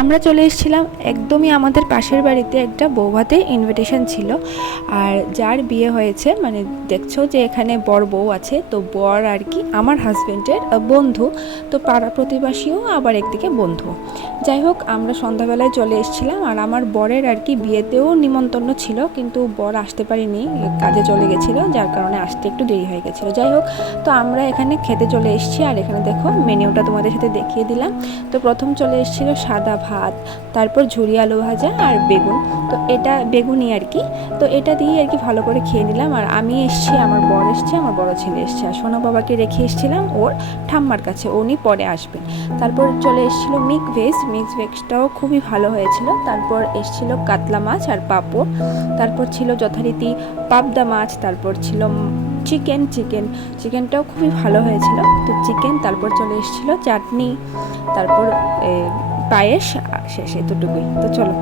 আমরা চলে এসেছিলাম একদমই আমাদের পাশের বাড়িতে একটা বৌভাতে ইনভিটেশন ছিল। আর যার বিয়ে হয়েছে মানে দেখছো যে এখানে বর বউ আছে, তো বর আর কি আমার হাজব্যান্ডের বন্ধু, তো পাড়া প্রতিবেশীও আবার একদিকে বন্ধু। যাই হোক, আমরা সন্ধ্যাবেলায় চলে এসেছিলাম। আর আমার বরের আর কি বিয়েতেও নিমন্ত্রণ ছিল, কিন্তু বর আসতে পারিনি, কাজে চলে গেছিলো, যার কারণে আসতে একটু দেরি হয়ে গেছিলো। যাই হোক, তো আমরা এখানে খেতে চলে এসেছি। আর এখানে দেখো মেনুটা তোমাদের সাথে দেখিয়ে দিলাম। তো প্রথম চলে এসেছিলো সাদা ভাত, তারপর ঝুরি আলু ভাজা আর বেগুন। তো এটা বেগুনি আর কি, তো এটা দিয়ে আর কি ভালো করে খেয়ে নিলাম। আর আমি এসছি, আমার বর এসছে, আমার বড় ছেলে এসছে। আর সোনা বাবাকে রেখে এসেছিলাম ওর ঠাম্মার কাছে, উনি পরে আসবেন। তারপর চলে এসেছিলো মিক্স ভেজটাও খুবই ভালো হয়েছিল। তারপর এসেছিলো কাতলা মাছ আর পাঁপড়। তারপর ছিল যথারীতি পাবদা মাছ। তারপর ছিল চিকেনটাও খুবই ভালো হয়েছিল, তো চিকেন। তারপর চলে এসেছিলো চাটনি, তারপর পায়েস, শেষে এতটুকুই। তো চলো।